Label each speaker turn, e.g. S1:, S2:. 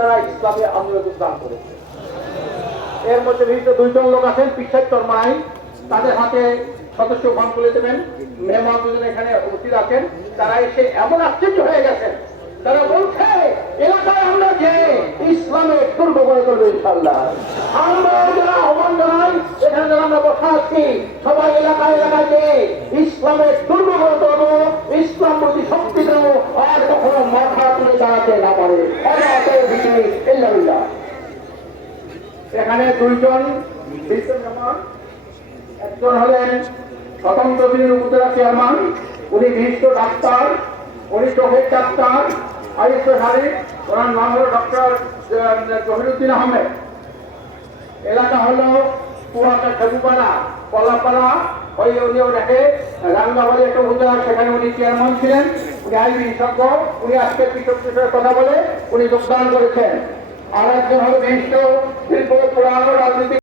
S1: তারা ইসলামে আন্দোলন যোগদান করেছে। এর মধ্যে বিভিন্ন দুইজন লোক আছেন পিসার তরমাই তাদের হাতে সদস্য ফর্ম তুলে দেবেন। মেহমান দুজন এখানে উপস্থিত আছেন। তারা এসে এমন আশ্চর্য হয়ে গেছেন। তারা বলছে, এলাকায় আমরা যে ইসলামের দুর্গ করে তুলবো ইনশাল্লাহ আমরা যারা এখানে যারা আমরা বসা আছি, সবাই এলাকায় এলাকায় যে ইসলামের দুর্গ করে তুলবো, ইসলাম প্রতি শক্তি দেবো, আর কখনো মাথা তুলে দাঁড়াতে না পারে। এখানে দুইজন একজন হলেন স্বতন্ত্র দিনের উপজেলা চেয়ারম্যান, উনি বিশিষ্ট ডাক্তার, উনি চোখের ডাক্তার আয়ুষ শারী ওনার নাম হলো ডক্টর জহিরুদ্দিন আহমেদ। এলাকা হলো পুরাটা খেবুপাড়া কলাপাড়া, ওই উনিও দেখে রাঙ্গাবাড়ি একটা উপজেলা, সেখানে উনি চেয়ারম্যান ছিলেন, উনি আইন বিশেষজ্ঞ উনি আজকে কৃষক কথা বলে, উনি যোগদান করেছেন। আর একজন বিশ্ব শিল্প পুরাণ রাজনীতি